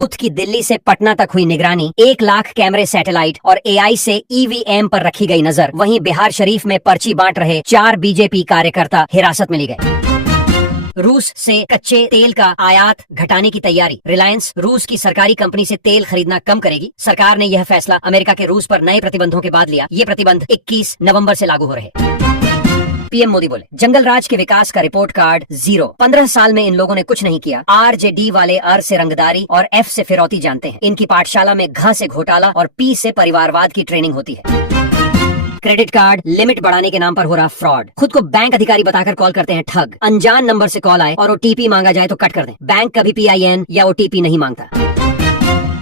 बुध की दिल्ली से पटना तक हुई निगरानी, 1 लाख कैमरे, सैटेलाइट और एआई से ईवीएम पर रखी गई नजर। वहीं बिहार शरीफ में पर्ची बांट रहे 4 बीजेपी कार्यकर्ता हिरासत में लिए गए। रूस से कच्चे तेल का आयात घटाने की तैयारी। रिलायंस रूस की सरकारी कंपनी से तेल खरीदना कम करेगी। सरकार ने यह फैसला अमेरिका के रूस पर नए प्रतिबंधों के बाद लिया। ये प्रतिबंध 21 नवंबर से लागू हो रहे। पीएम मोदी बोले, जंगल राज के विकास का रिपोर्ट कार्ड 0। 15 साल में इन लोगों ने कुछ नहीं किया। आरजेडी वाले अर से रंगदारी और एफ से फिरौती जानते हैं। इनकी पाठशाला में घ से घोटाला और पी से परिवारवाद की ट्रेनिंग होती है। क्रेडिट कार्ड लिमिट बढ़ाने के नाम पर हो रहा फ्रॉड। खुद को बैंक अधिकारी बताकर कॉल करते हैं ठग। अनजान नंबर से कॉल आए और ओटीपी मांगा जाए तो कट कर दें। बैंक कभी PIN या ओटीपी नहीं मांगता।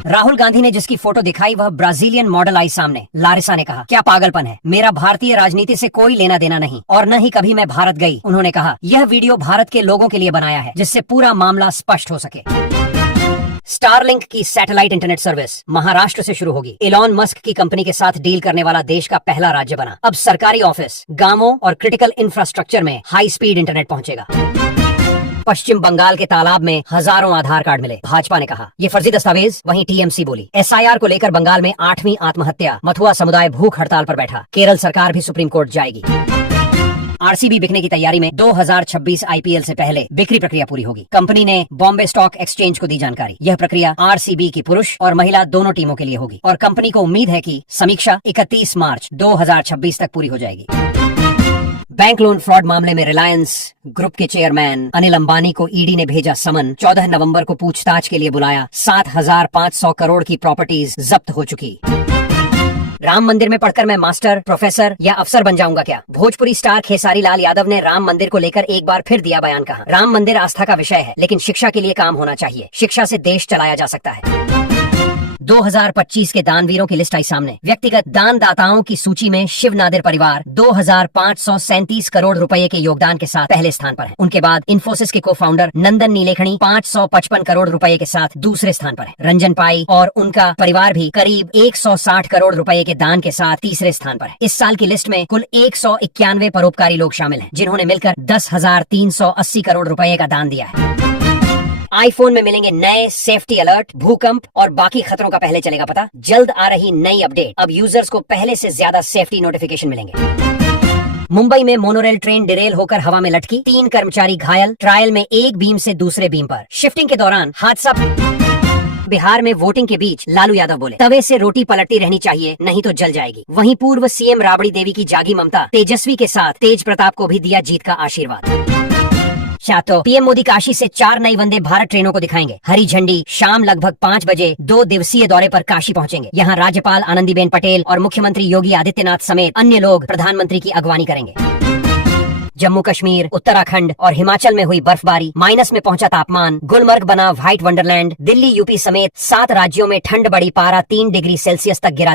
राहुल गांधी ने जिसकी फोटो दिखाई वह ब्राजीलियन मॉडल आई सामने। लारिसा ने कहा, क्या पागलपन है, मेरा भारतीय राजनीति से कोई लेना देना नहीं और न ही कभी मैं भारत गई। उन्होंने कहा, यह वीडियो भारत के लोगों के लिए बनाया है जिससे पूरा मामला स्पष्ट हो सके। स्टारलिंक की सैटेलाइट इंटरनेट सर्विस महाराष्ट्र से शुरू होगी। एलॉन मस्क की कंपनी के साथ डील करने वाला देश का पहला राज्य बना। अब सरकारी ऑफिस, गांवों और क्रिटिकल इंफ्रास्ट्रक्चर में हाई स्पीड इंटरनेट पहुंचेगा। पश्चिम बंगाल के तालाब में हजारों आधार कार्ड मिले। भाजपा ने कहा, ये फर्जी दस्तावेज। वहीं टीएमसी बोली, SIR को लेकर बंगाल में 8वीं आत्महत्या। मथुआ समुदाय भूख हड़ताल पर बैठा। केरल सरकार भी सुप्रीम कोर्ट जाएगी। RCB बिकने की तैयारी में। 2026 IPL से पहले बिक्री प्रक्रिया पूरी होगी। कंपनी ने बॉम्बे स्टॉक एक्सचेंज को दी जानकारी। यह प्रक्रिया RCB की पुरुष और महिला दोनों टीमों के लिए होगी और कंपनी को उम्मीद है कि समीक्षा 31 मार्च 2026 तक पूरी हो जाएगी। बैंक लोन फ्रॉड मामले में रिलायंस ग्रुप के चेयरमैन अनिल अंबानी को ईडी ने भेजा समन। 14 नवंबर को पूछताछ के लिए बुलाया। 7,500 करोड़ की प्रॉपर्टीज जब्त हो चुकी। राम मंदिर में पढ़कर मैं मास्टर, प्रोफेसर या अफसर बन जाऊंगा क्या? भोजपुरी स्टार खेसारी लाल यादव ने राम मंदिर को लेकर एक बार फिर दिया बयान। कहा, राम मंदिर आस्था का विषय है लेकिन शिक्षा के लिए काम होना चाहिए। शिक्षा से देश चलाया जा सकता है। 2025 के दानवीरों की लिस्ट आई सामने। व्यक्तिगत दानदाताओं की सूची में शिव नादिर परिवार 2,537 करोड़ रुपए के योगदान के साथ पहले स्थान पर है। उनके बाद इन्फोसिस के को फाउंडर नंदन नीलेखणी 555 करोड़ रुपए के साथ दूसरे स्थान पर है। रंजन पाई और उनका परिवार भी करीब 160 करोड़ रुपए के दान के साथ तीसरे स्थान पर है। इस साल की लिस्ट में कुल 191 परोपकारी लोग शामिल हैं जिन्होंने मिलकर 10,380 करोड़ रुपए का दान दिया है। आईफोन में मिलेंगे नए सेफ्टी अलर्ट, भूकंप और बाकी खतरों का पहले चलेगा पता। जल्द आ रही नई अपडेट। अब यूजर्स को पहले से ज्यादा सेफ्टी नोटिफिकेशन मिलेंगे। मुंबई में मोनोरेल ट्रेन डिरेल होकर हवा में लटकी। 3 कर्मचारी घायल। ट्रायल में एक बीम से दूसरे बीम पर। शिफ्टिंग के दौरान हादसा। बिहार में वोटिंग के बीच लालू यादव बोले, तवे से रोटी पलटती रहनी चाहिए नहीं तो जल जाएगी। वहीं पूर्व CM राबड़ी देवी की जागी ममता तेजस्वी के साथ तेज प्रताप को भी दिया जीत का आशीर्वाद। तो पीएम मोदी काशी से 4 नई वंदे भारत ट्रेनों को दिखाएंगे हरी झंडी। शाम लगभग 5 बजे 2 दिवसीय दौरे पर काशी पहुंचेंगे। यहां राज्यपाल आनंदीबेन पटेल और मुख्यमंत्री योगी आदित्यनाथ समेत अन्य लोग प्रधानमंत्री की अगवानी करेंगे। जम्मू कश्मीर, उत्तराखंड और हिमाचल में हुई बर्फबारी। माइनस में पहुंचा तापमान। गुलमर्ग बना व्हाइट वंडरलैंड। दिल्ली यूपी समेत 7 राज्यों में ठंड बढ़ी। पारा 3 डिग्री सेल्सियस तक गिरा।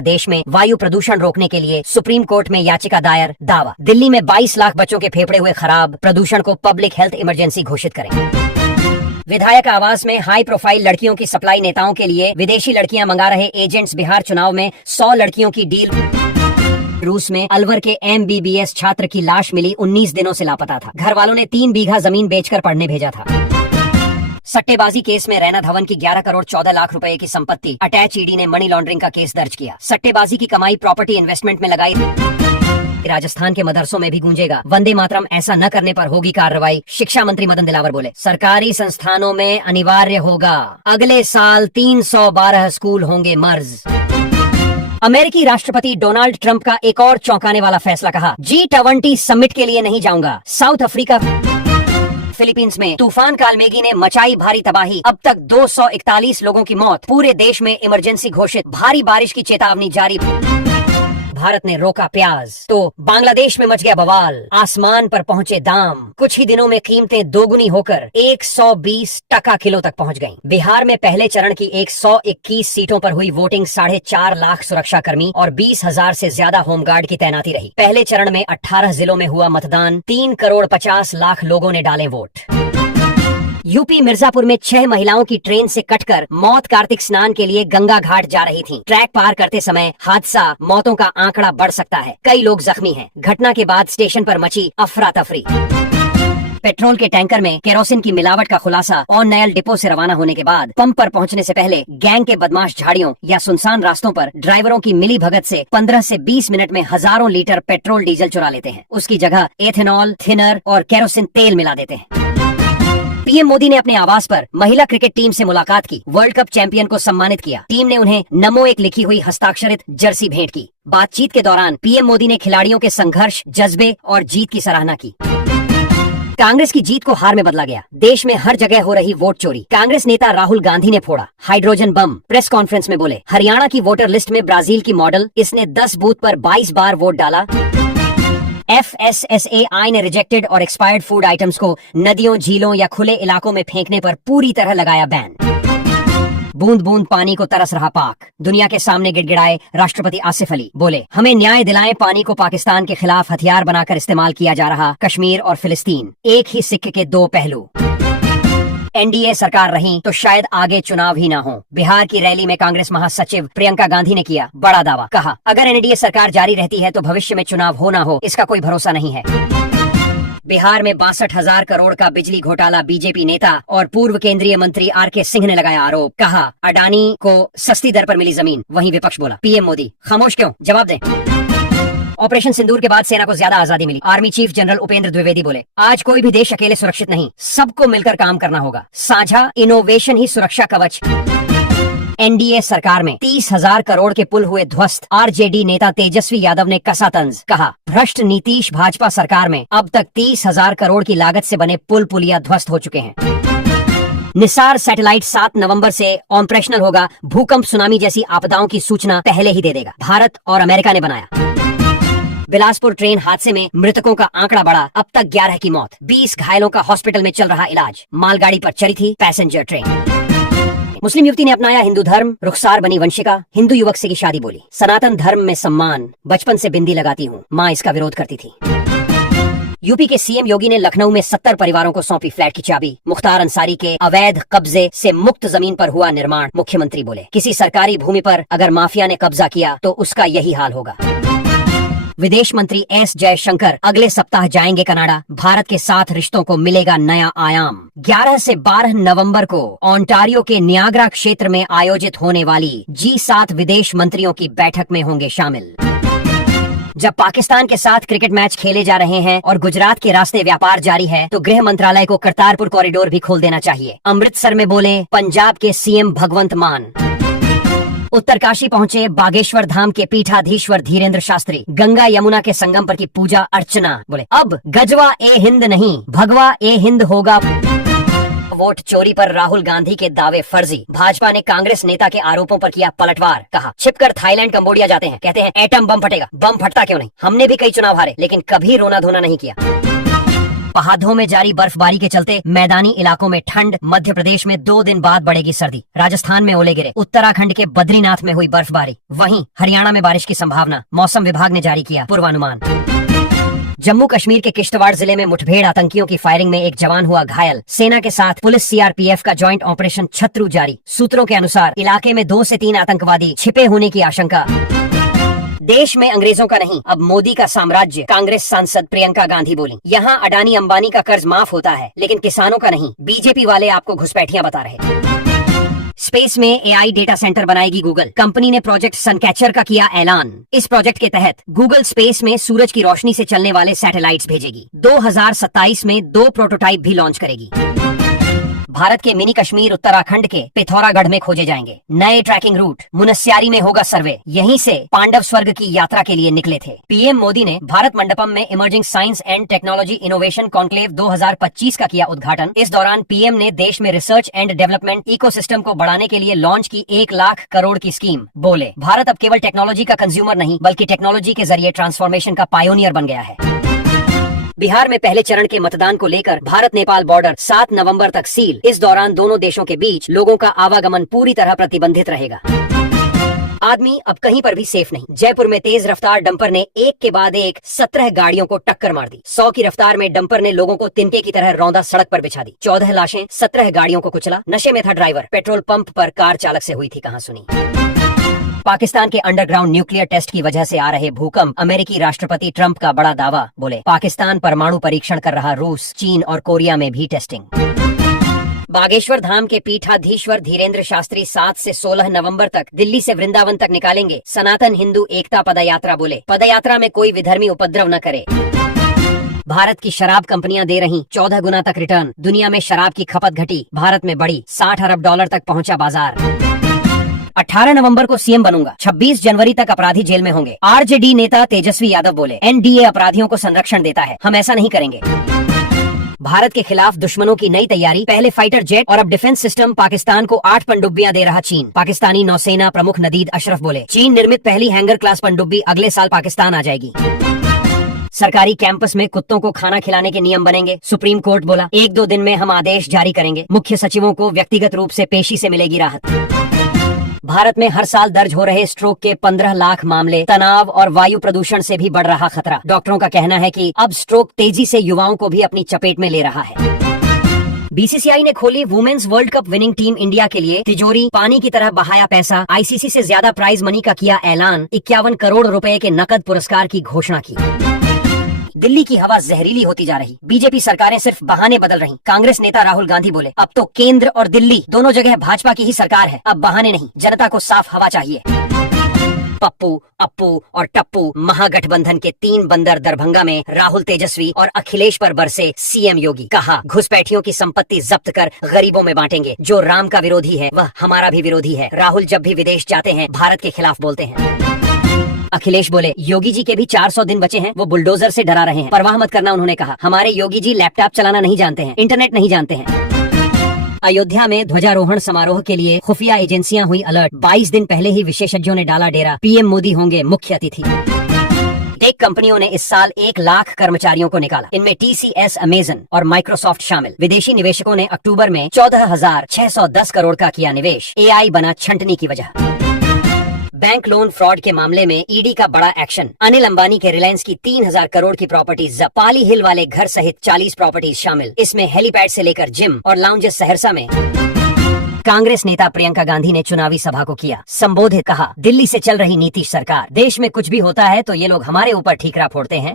देश में वायु प्रदूषण रोकने के लिए सुप्रीम कोर्ट में याचिका दायर। दावा, दिल्ली में 22 लाख बच्चों के फेफड़े हुए खराब। प्रदूषण को पब्लिक हेल्थ इमरजेंसी घोषित करें। विधायक आवास में हाई प्रोफाइल लड़कियों की सप्लाई। नेताओं के लिए विदेशी लड़कियां मंगा रहे एजेंट्स। बिहार चुनाव में 100 लड़कियों की डील। रूस में अलवर के MBBS छात्र की लाश मिली। 19 दिनों से लापता था। घर वालों ने 3 बीघा जमीन बेचकर पढ़ने भेजा था। सट्टेबाजी केस में रैना धवन की 11 करोड़ 14 लाख रुपए की संपत्ति अटैच। ईडी ने मनी लॉन्ड्रिंग का केस दर्ज किया। सट्टेबाजी की कमाई प्रॉपर्टी इन्वेस्टमेंट में लगाई। राजस्थान के मदरसों में भी गूंजेगा वंदे मातरम। ऐसा न करने पर होगी कार्रवाई। शिक्षा मंत्री मदन दिलावर बोले, सरकारी संस्थानों में अनिवार्य होगा। अगले साल 312 स्कूल होंगे मर्ज। अमेरिकी राष्ट्रपति डोनाल्ड ट्रंप का एक और चौंकाने वाला फैसला। कहा, G20 समिट के लिए नहीं जाऊंगा। साउथ अफ्रीका फिलीपींस में तूफान कालमेगी ने मचाई भारी तबाही। अब तक 241 लोगों की मौत। पूरे देश में इमरजेंसी घोषित। भारी बारिश की चेतावनी जारी। भारत ने रोका प्याज तो बांग्लादेश में मच गया बवाल। आसमान पर पहुंचे दाम। कुछ ही दिनों में कीमतें दोगुनी होकर 120 टका किलो तक पहुंच गईं। बिहार में पहले चरण की 121 सीटों पर हुई वोटिंग। 4.5 लाख सुरक्षा कर्मी और 20,000 से ज्यादा होमगार्ड की तैनाती रही। पहले चरण में 18 जिलों में हुआ मतदान। 3 करोड़ 50 लाख लोगों ने डाले वोट। यूपी मिर्जापुर में 6 महिलाओं की ट्रेन से कटकर मौत। कार्तिक स्नान के लिए गंगा घाट जा रही थीं। ट्रैक पार करते समय हादसा। मौतों का आंकड़ा बढ़ सकता है। कई लोग जख्मी हैं। घटना के बाद स्टेशन पर मची अफरा तफरी। पेट्रोल के टैंकर में केरोसिन की मिलावट का खुलासा ऑन नयल डिपो से रवाना होने के बाद पंप पर पहुंचने से पहले गैंग के बदमाश झाड़ियों या सुनसान रास्तों पर ड्राइवरों की मिली भगत से 15 से 20 मिनट में हजारों लीटर पेट्रोल डीजल चुरा लेते हैं। उसकी जगह एथेनॉल, थिनर और केरोसिन तेल मिला देते हैं। पीएम मोदी ने अपने आवास पर महिला क्रिकेट टीम से मुलाकात की, वर्ल्ड कप चैंपियन को सम्मानित किया। टीम ने उन्हें नमो एक लिखी हुई हस्ताक्षरित जर्सी भेंट की। बातचीत के दौरान पीएम मोदी ने खिलाड़ियों के संघर्ष, जज्बे और जीत की सराहना की। कांग्रेस की जीत को हार में बदला गया। देश में हर जगह हो रही वोट चोरी। कांग्रेस नेता राहुल गांधी ने फोड़ा हाइड्रोजन बम। प्रेस कॉन्फ्रेंस में बोले, हरियाणा की वोटर लिस्ट में ब्राजील की मॉडल, इसने 10 बूथ पर 22 बार वोट डाला। FSSAI ने रिजेक्टेड और एक्सपायर्ड फूड आइटम्स को नदियों, झीलों या खुले इलाकों में फेंकने पर पूरी तरह लगाया बैन। बूंद बूंद पानी को तरस रहा पाक। दुनिया के सामने गिड़गिड़ाए राष्ट्रपति आसिफ अली, बोले, हमें न्याय दिलाएं, पानी को पाकिस्तान के खिलाफ हथियार बनाकर इस्तेमाल किया जा रहा। कश्मीर और फिलिस्तीन एक ही सिक्के के दो पहलू। एनडीए सरकार रही तो शायद आगे चुनाव ही ना हो। बिहार की रैली में कांग्रेस महासचिव प्रियंका गांधी ने किया बड़ा दावा। कहा, अगर एनडीए सरकार जारी रहती है तो भविष्य में चुनाव हो ना हो, इसका कोई भरोसा नहीं है। बिहार में 62,000 करोड़ का बिजली घोटाला। बीजेपी नेता और पूर्व केंद्रीय मंत्री आरके सिंह ने लगाया आरोप। कहा, अडानी को सस्ती दर पर मिली जमीन। वहीं विपक्ष बोला, पीएम मोदी खामोश क्यों, जवाब दें। ऑपरेशन सिंदूर के बाद सेना को ज्यादा आजादी मिली। Army chief general Upendra Dwivedi बोले, आज कोई भी देश अकेले सुरक्षित नहीं, सबको मिलकर काम करना होगा। साझा इनोवेशन ही सुरक्षा कवच। एनडीए सरकार में 30,000 करोड़ के पुल हुए ध्वस्त। आरजेडी नेता तेजस्वी यादव ने कसा तंज। कहा, भ्रष्ट नीतीश भाजपा सरकार में अब तक 30,000 करोड़ की लागत से बने पुल पुलिया ध्वस्त हो चुके हैं। निसार सैटेलाइट 7 नवंबर से ऑपरेशनल होगा। भूकंप, सुनामी जैसी आपदाओं की सूचना पहले ही दे देगा। भारत और अमेरिका ने बनाया। बिलासपुर ट्रेन हादसे में मृतकों का आंकड़ा बढ़ा, अब तक 11 की मौत। 20 घायलों का हॉस्पिटल में चल रहा इलाज। मालगाड़ी पर चली थी पैसेंजर ट्रेन। मुस्लिम युवती ने अपनाया हिंदू धर्म, रुखसार बनी वंशिका। हिंदू युवक से की शादी, बोली, सनातन धर्म में सम्मान, बचपन से बिंदी लगाती हूँ, माँ इसका विरोध करती थी। यूपी के सीएम योगी ने लखनऊ में 70 परिवारों को सौंपी फ्लैट की चाबी। मुख्तार अंसारी के अवैध कब्जे से मुक्त जमीन पर हुआ निर्माण। मुख्यमंत्री बोले, किसी सरकारी भूमि पर अगर माफिया ने कब्जा किया तो उसका यही हाल होगा। विदेश मंत्री एस जयशंकर अगले सप्ताह जाएंगे कनाडा। भारत के साथ रिश्तों को मिलेगा नया आयाम। 11 से 12 नवंबर को ओंटारियो के नियाग्रा क्षेत्र में आयोजित होने वाली G7 विदेश मंत्रियों की बैठक में होंगे शामिल। जब पाकिस्तान के साथ क्रिकेट मैच खेले जा रहे हैं और गुजरात के रास्ते व्यापार जारी है, तो गृह मंत्रालय को करतारपुर कॉरिडोर भी खोल देना चाहिए। अमृतसर में बोले पंजाब के सीएम भगवंत मान। उत्तरकाशी पहुंचे बागेश्वर धाम के पीठाधीश्वर धीरेन्द्र शास्त्री। गंगा यमुना के संगम पर की पूजा अर्चना। बोले, अब गजवा ए हिंद नहीं, भगवा ए हिंद होगा। वोट चोरी पर राहुल गांधी के दावे फर्जी। भाजपा ने कांग्रेस नेता के आरोपों पर किया पलटवार। कहा, छिपकर थाईलैंड, कंबोडिया जाते हैं, कहते हैं एटम बम फटेगा। बम फटता क्यों नहीं? हमने भी कई चुनाव हारे, लेकिन कभी रोना धोना नहीं किया। पहाड़ों में जारी बर्फबारी के चलते मैदानी इलाकों में ठंड। मध्य प्रदेश में 2 दिन बाद बढ़ेगी सर्दी। राजस्थान में ओले गिरे। उत्तराखंड के बद्रीनाथ में हुई बर्फबारी। वहीं हरियाणा में बारिश की संभावना। मौसम विभाग ने जारी किया पूर्वानुमान। जम्मू कश्मीर के किश्तवाड़ जिले में मुठभेड़, आतंकियों की फायरिंग में एक जवान हुआ घायल। सेना के साथ पुलिस सीआरपीएफ का जॉइंट ऑपरेशन छत्रु जारी। सूत्रों के अनुसार इलाके में 2 से 3 आतंकवादी छिपे होने की आशंका। देश में अंग्रेजों का नहीं, अब मोदी का साम्राज्य। कांग्रेस सांसद प्रियंका गांधी बोली, यहाँ अडानी अंबानी का कर्ज माफ होता है, लेकिन किसानों का नहीं। बीजेपी वाले आपको घुसपैठियां बता रहे। स्पेस में एआई डेटा सेंटर बनाएगी गूगल। कंपनी ने प्रोजेक्ट सनकैचर का किया ऐलान। इस प्रोजेक्ट के तहत गूगल स्पेस में सूरज की रोशनी से चलने वाले सैटेलाइट्स भेजेगी। 2027 में 2 प्रोटोटाइप भी लॉन्च करेगी। भारत के मिनी कश्मीर उत्तराखंड के पिथौरागढ़ में खोजे जाएंगे। नए ट्रैकिंग रूट। मुनस्यारी में होगा सर्वे। यहीं से पांडव स्वर्ग की यात्रा के लिए निकले थे। पीएम मोदी ने भारत मंडपम में emerging science and technology innovation conclave 2025 का किया उद्घाटन। इस दौरान पीएम ने देश में रिसर्च एंड डेवलपमेंट इकोसिस्टम को बढ़ाने के लिए लॉन्च की 1 लाख करोड़ की स्कीम। बोले, भारत अब केवल टेक्नोलॉजी का कंज्यूमर नहीं, बल्कि टेक्नोलॉजी के जरिए ट्रांसफॉर्मेशन का पायोनियर बन गया है। बिहार में पहले चरण के मतदान को लेकर भारत नेपाल बॉर्डर 7 नवंबर तक सील। इस दौरान दोनों देशों के बीच लोगों का आवागमन पूरी तरह प्रतिबंधित रहेगा। आदमी अब कहीं पर भी सेफ नहीं। जयपुर में तेज रफ्तार डंपर ने एक के बाद एक 17 गाड़ियों को टक्कर मार दी। 100 की रफ्तार में डंपर ने लोगों को तिनके की तरह रौंदा सड़क पर बिछा दी। 14 लाशें, 17 गाड़ियों को कुचला। नशे में था ड्राइवर। पेट्रोल पंप पर कार चालक से हुई थी कहां सुनी। पाकिस्तान के अंडरग्राउंड न्यूक्लियर टेस्ट की वजह से आ रहे भूकंप, अमेरिकी राष्ट्रपति ट्रंप का बड़ा दावा, बोले पाकिस्तान परमाणु परीक्षण कर रहा रूस, चीन और कोरिया में भी टेस्टिंग। बागेश्वर धाम के पीठाधीश्वर धीरेन्द्र शास्त्री 7 से 16 नवंबर तक दिल्ली से वृंदावन तक निकालेंगे सनातन हिंदू एकता पदयात्रा, बोले पदयात्रा में कोई विधर्मी उपद्रव न करे। भारत की शराब कंपनियां दे रही 14 गुना तक रिटर्न, दुनिया में शराब की खपत घटी, भारत में बढ़ी, $60 अरब तक पहुंचा बाजार। 18 नवंबर को सीएम बनूंगा, 26 जनवरी तक अपराधी जेल में होंगे। आरजेडी नेता तेजस्वी यादव बोले एनडीए अपराधियों को संरक्षण देता है, हम ऐसा नहीं करेंगे। भारत के खिलाफ दुश्मनों की नई तैयारी, पहले फाइटर जेट और अब डिफेंस सिस्टम, पाकिस्तान को 8 पनडुब्बियां दे रहा चीन। पाकिस्तानी नौसेना प्रमुख नदीद अशरफ बोले चीन निर्मित पहली हैंगर क्लास पनडुब्बी अगले साल पाकिस्तान आ जाएगी। सरकारी कैंपस में कुत्तों को खाना खिलाने के नियम बनेंगे, सुप्रीम कोर्ट बोला 1-2 दिन में हम आदेश जारी करेंगे। मुख्य सचिवों को व्यक्तिगत रूप से पेशी से मिलेगी राहत। भारत में हर साल दर्ज हो रहे स्ट्रोक के 15 लाख मामले, तनाव और वायु प्रदूषण से भी बढ़ रहा खतरा। डॉक्टरों का कहना है कि अब स्ट्रोक तेजी से युवाओं को भी अपनी चपेट में ले रहा है। बीसीसीआई ने खोली women's world cup winning team India के लिए तिजोरी, पानी की तरह बहाया पैसा, आईसीसी से ज्यादा प्राइज मनी का किया ऐलान, 51 करोड़ रुपए के नकद पुरस्कार की घोषणा की। दिल्ली की हवा जहरीली होती जा रही, बीजेपी सरकारें सिर्फ बहाने बदल रही। कांग्रेस नेता राहुल गांधी बोले अब तो केंद्र और दिल्ली दोनों जगह भाजपा की ही सरकार है, अब बहाने नहीं, जनता को साफ हवा चाहिए। पप्पू, अप्पू और टप्पू महागठबंधन के 3 बंदर दरभंगा में राहुल, तेजस्वी और अखिलेश पर बरसे सीएम योगी। कहा घुसपैठियों की संपत्ति जब्त कर गरीबों में बांटेंगे, जो राम का विरोधी है वह हमारा भी विरोधी है। राहुल जब भी विदेश जाते हैं भारत के खिलाफ बोलते हैं। अखिलेश बोले योगी जी के भी 400 दिन बचे हैं, वो बुलडोजर से डरा रहे हैं, परवाह मत करना। उन्होंने कहा हमारे योगी जी लैपटॉप चलाना नहीं जानते हैं, इंटरनेट नहीं जानते हैं। अयोध्या में ध्वजारोहण समारोह के लिए खुफिया एजेंसियां हुई अलर्ट, 22 दिन पहले ही विशेषज्ञों ने डाला डेरा, पीएम मोदी होंगे मुख्य अतिथि। टेक कंपनियों ने इस साल 1 लाख कर्मचारियों को निकाला, इनमें टीसीएस, अमेजन और माइक्रोसॉफ्ट शामिल। विदेशी निवेशकों ने अक्टूबर में 14,610 करोड़ का किया निवेश, एआई बना छंटनी की वजह। बैंक लोन फ्रॉड के मामले में ईडी का बड़ा एक्शन, अनिल अंबानी के रिलायंस की 3,000 करोड़ की प्रॉपर्टीज जब्त, पाली हिल वाले घर सहित 40 प्रॉपर्टीज शामिल, इसमें हेलीपैड से लेकर जिम और लाउंजेस सहरसा में। कांग्रेस नेता प्रियंका गांधी ने चुनावी सभा को किया संबोधित, कहा दिल्ली से चल रही नीतीश सरकार, देश में कुछ भी होता है तो ये लोग हमारे ऊपर ठीकरा फोड़ते हैं।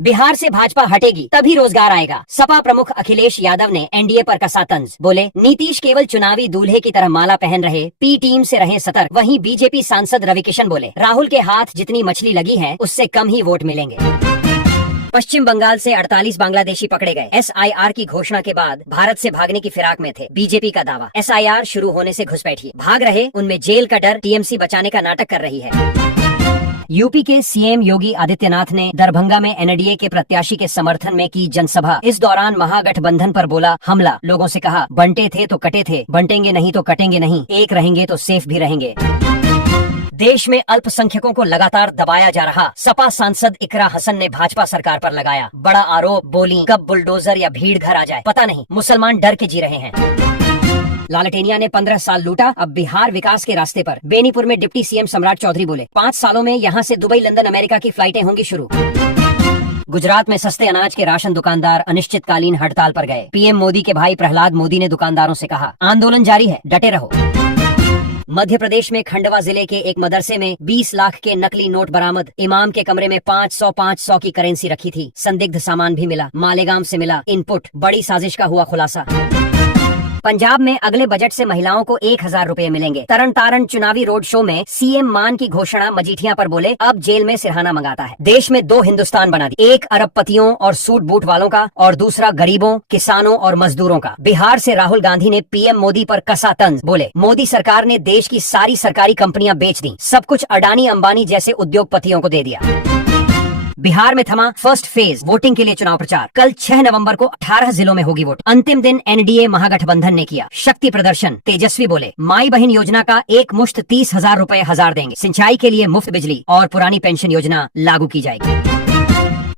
बिहार से भाजपा हटेगी तभी रोजगार आएगा, सपा प्रमुख अखिलेश यादव ने एनडीए पर कसा तंज, बोले नीतीश केवल चुनावी दूल्हे की तरह माला पहन रहे, पी टीम से रहे सतर्क। वहीं बीजेपी सांसद रविकिशन बोले राहुल के हाथ जितनी मछली लगी है उससे कम ही वोट मिलेंगे। पश्चिम बंगाल से 48 बांग्लादेशी पकड़े गए, एसआईआर की घोषणा के बाद भारत से भागने की फिराक में थे, बीजेपी का दावा। एसआईआर शुरू होने से घुसपैठिए भाग रहे, उनमें जेल का डर, टीएमसी बचाने का नाटक कर रही है। यूपी के सीएम योगी आदित्यनाथ ने दरभंगा में एनडीए के प्रत्याशी के समर्थन में की जनसभा, इस दौरान महागठबंधन पर बोला हमला, लोगों से कहा बंटे थे तो कटे थे, बंटेंगे नहीं तो कटेंगे नहीं, एक रहेंगे तो सेफ भी रहेंगे। देश में अल्पसंख्यकों को लगातार दबाया जा रहा, सपा सांसद इकरा हसन ने भाजपा सरकार पर लगाया बड़ा आरोप, बोली कब बुलडोजर या भीड़ घर आ जाए पता नहीं, मुसलमान डर के जी रहे हैं। लालटेनिया ने 15 साल लूटा, अब बिहार विकास के रास्ते पर। बेनीपुर में डिप्टी सीएम सम्राट चौधरी बोले 5 सालों में यहाँ से दुबई, लंदन, अमेरिका की फ्लाइटें होंगी शुरू। गुजरात में सस्ते अनाज के राशन दुकानदार अनिश्चितकालीन हड़ताल पर गए, पीएम मोदी के भाई प्रहलाद मोदी ने दुकानदारों से कहा आंदोलन जारी है, डटे रहो। मध्य प्रदेश में खंडवा जिले के एक मदरसे में 20 लाख के नकली नोट बरामद, इमाम के कमरे में 500 की करेंसी रखी थी, संदिग्ध सामान भी मिला, मालेगांव से मिला इनपुट, बड़ी साजिश का हुआ खुलासा। पंजाब में अगले बजट से महिलाओं को 1,000 रुपए मिलेंगे। तरन तारण चुनावी रोड शो में सीएम मान की घोषणा, मजीठिया पर बोले अब जेल में सिरहाना मंगाता है। देश में 2 हिंदुस्तान बना दी, एक अरबपतियों और सूट बूट वालों का और दूसरा गरीबों, किसानों और मजदूरों का। बिहार से राहुल गांधी ने पीएम मोदी पर कसा तंज, बोले मोदी सरकार ने देश की सारी सरकारी कंपनियां बेच दी, सब कुछ अडानी अंबानी जैसे उद्योगपतियों को दे दिया। बिहार में थमा फर्स्ट फेज वोटिंग के लिए चुनाव प्रचार, कल 6 नवंबर को 18 जिलों में होगी वोट। अंतिम दिन एनडीए महागठबंधन ने किया शक्ति प्रदर्शन, तेजस्वी बोले माई बहन योजना का एक मुश्त 30,000 रुपए देंगे, सिंचाई के लिए मुफ्त बिजली और पुरानी पेंशन योजना लागू की जाएगी।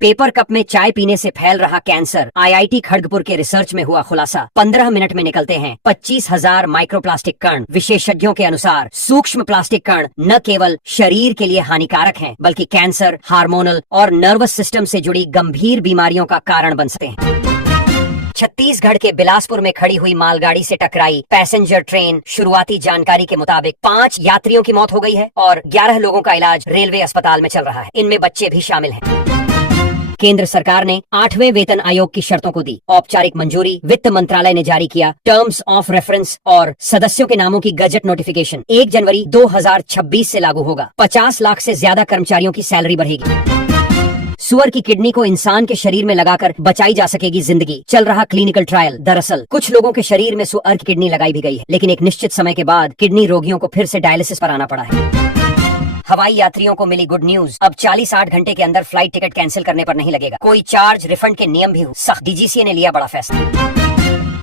पेपर कप में चाय पीने से फैल रहा कैंसर, आईआईटी खड़गपुर के रिसर्च में हुआ खुलासा, 15 मिनट में निकलते हैं 25,000 माइक्रोप्लास्टिक कण। विशेषज्ञों के अनुसार सूक्ष्म प्लास्टिक कण न केवल शरीर के लिए हानिकारक हैं, बल्कि कैंसर, हार्मोनल और नर्वस सिस्टम से जुड़ी गंभीर बीमारियों का कारण बन सकते हैं। छत्तीसगढ़ के बिलासपुर में खड़ी हुई मालगाड़ी से टकराई पैसेंजर ट्रेन। शुरुआती जानकारी के मुताबिक 5 यात्रियों की मौत हो गई है और 11 लोगों का इलाज रेलवे अस्पताल में चल रहा है। इनमें बच्चे भी शामिल हैं। केंद्र सरकार ने 8वें वेतन आयोग की शर्तों को दी औपचारिक मंजूरी। वित्त मंत्रालय ने जारी किया टर्म्स ऑफ रेफरेंस और सदस्यों के नामों की गजट नोटिफिकेशन। 1 जनवरी 2026 से लागू होगा। 50 लाख से ज्यादा कर्मचारियों की सैलरी बढ़ेगी। सुअर की किडनी को इंसान के शरीर में लगाकर बचाई जा सकेगी जिंदगी। चल रहा क्लिनिकल ट्रायल। दरअसल कुछ लोगों के शरीर में सुअर की किडनी लगाई भी गई है, लेकिन एक निश्चित समय के बाद किडनी रोगियों को फिर से डायलिसिस पर आना पड़ा है। हवाई यात्रियों को मिली गुड न्यूज। अब 48 घंटे के अंदर फ्लाइट टिकट कैंसिल करने पर नहीं लगेगा कोई चार्ज। रिफंड के नियम भी सख्त। डीजीसीए ने लिया बड़ा फैसला।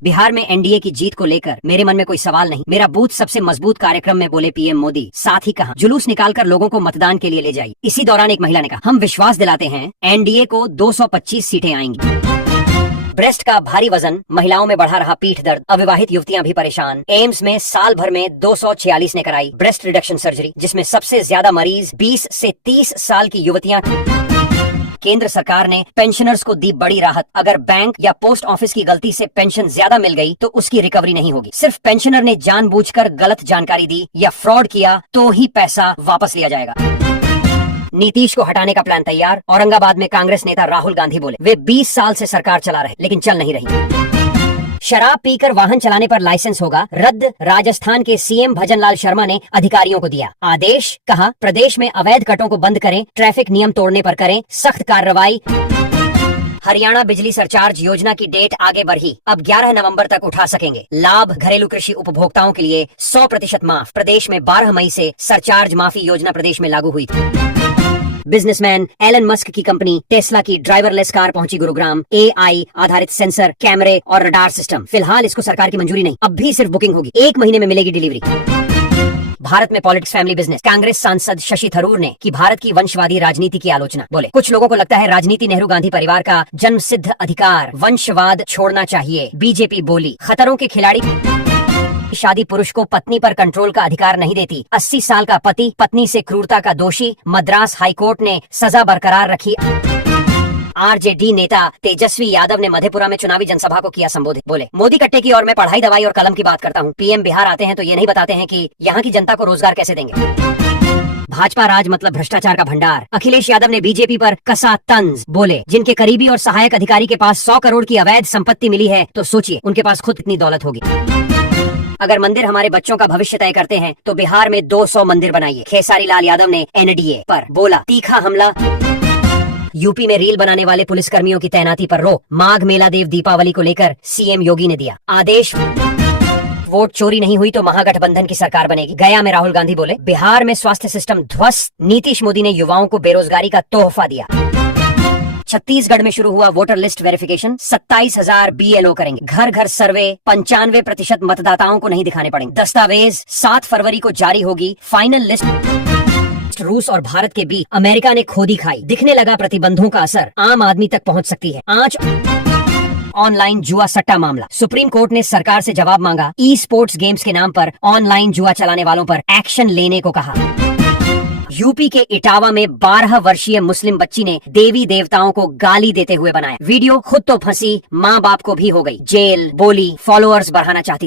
बिहार में एनडीए की जीत को लेकर मेरे मन में कोई सवाल नहीं। मेरा बूथ सबसे मजबूत कार्यक्रम में बोले पीएम मोदी। साथ ही कहा जुलूस निकालकर लोगों को मतदान के लिए ले जाइए। इसी दौरान एक महिला ने कहा हम विश्वास दिलाते हैं एनडीए को 225 सीटें आएंगी। ब्रेस्ट का भारी वजन, महिलाओं में बढ़ा रहा पीठ दर्द, अविवाहित युवतियां भी परेशान। एम्स में साल भर में 246 ने कराई ब्रेस्ट रिडक्शन सर्जरी, जिसमें सबसे ज्यादा मरीज 20 से 30 साल की युवतियां। केंद्र सरकार ने पेंशनर्स को दी बड़ी राहत। अगर बैंक या पोस्ट ऑफिस की गलती से पेंशन ज्यादा मिल गई तो उसकी रिकवरी नहीं होगी। सिर्फ पेंशनर ने जानबूझकर गलत जानकारी दी या फ्रॉड किया तो ही पैसा वापस लिया जाएगा। नीतीश को हटाने का प्लान तैयार। औरंगाबाद में कांग्रेस नेता राहुल गांधी बोले वे 20 साल से सरकार चला रहे लेकिन चल नहीं रही। शराब पीकर वाहन चलाने पर लाइसेंस होगा रद्द। राजस्थान के सीएम भजनलाल शर्मा ने अधिकारियों को दिया आदेश। कहा प्रदेश में अवैध कटों को बंद करें, ट्रैफिक नियम तोड़ने पर करें सख्त कार्रवाई। हरियाणा बिजली सरचार्ज योजना की डेट आगे बढ़ी। अब 11 नवंबर तक उठा सकेंगे लाभ। घरेलू कृषि उपभोक्ताओं के लिए 100% माफ। प्रदेश में 12 मई से सरचार्ज माफी योजना प्रदेश में लागू हुई थी। बिजनेसमैन एलन मस्क की कंपनी टेस्ला की ड्राइवरलेस कार पहुंची गुरुग्राम। एआई आधारित सेंसर, कैमरे और रडार सिस्टम। फिलहाल इसको सरकार की मंजूरी नहीं, अब भी सिर्फ बुकिंग होगी। 1 महीने में मिलेगी डिलीवरी। भारत में पॉलिटिक्स, फैमिली, बिजनेस। कांग्रेस सांसद शशि थरूर ने की भारत की वंशवादी राजनीति की आलोचना। बोले कुछ लोगों को लगता है राजनीति नेहरू गांधी परिवार का जन्मसिद्ध अधिकार, वंशवाद छोड़ना चाहिए। बीजेपी बोली खतरों के खिलाड़ी शादी पुरुष को पत्नी पर कंट्रोल का अधिकार नहीं देती। 80 साल का पति पत्नी से क्रूरता का दोषी। मद्रास हाईकोर्ट ने सजा बरकरार रखी। आरजेडी नेता तेजस्वी यादव ने मधेपुरा में चुनावी जनसभा को किया संबोधित। बोले मोदी कट्टे की और मैं पढ़ाई, दवाई और कलम की बात करता हूँ। पीएम बिहार आते हैं तो ये नहीं बताते हैं कि यहाँ की जनता को रोजगार कैसे देंगे। भाजपा राज मतलब भ्रष्टाचार का भंडार। अखिलेश यादव ने बीजेपी पर कसा तंज। बोले जिनके करीबी और सहायक अधिकारी के पास 100 करोड़ की अवैध संपत्ति मिली है तो सोचिए उनके पास खुद कितनी दौलत होगी। अगर मंदिर हमारे बच्चों का भविष्य तय करते हैं तो बिहार में 200 मंदिर बनाइए। खेसारी लाल यादव ने एनडीए पर बोला तीखा हमला। यूपी में रील बनाने वाले पुलिसकर्मियों की तैनाती पर रोक। माघ मेला देव दीपावली को लेकर सीएम योगी ने दिया आदेश। वोट चोरी नहीं हुई तो महागठबंधन की सरकार बनेगी। गया में राहुल गांधी बोले बिहार में स्वास्थ्य सिस्टम ध्वस्त। नीतीश मोदी ने युवाओं को बेरोजगारी का तोहफा दिया। छत्तीसगढ़ में शुरू हुआ वोटर लिस्ट वेरिफिकेशन। 27,000 बीएलओ करेंगे घर घर सर्वे। 95% मतदाताओं को नहीं दिखाने पड़ेंगे दस्तावेज। 7 फरवरी को जारी होगी फाइनल लिस्ट। रूस और भारत के बीच अमेरिका ने खोदी खाई। दिखने लगा प्रतिबंधों का असर आम आदमी तक पहुंच सकती है। आज ऑनलाइन जुआ सट्टा मामला। सुप्रीम कोर्ट ने सरकार से जवाब मांगा। ई स्पोर्ट्स गेम्स के नाम पर ऑनलाइन जुआ चलाने वालों पर एक्शन लेने को कहा। यूपी के इटावा में 12 वर्षीय मुस्लिम बच्ची ने देवी देवताओं को गाली देते हुए बनाया वीडियो। खुद तो फंसी, माँ बाप को भी हो गई जेल। बोली फॉलोअर्स बढ़ाना चाहती।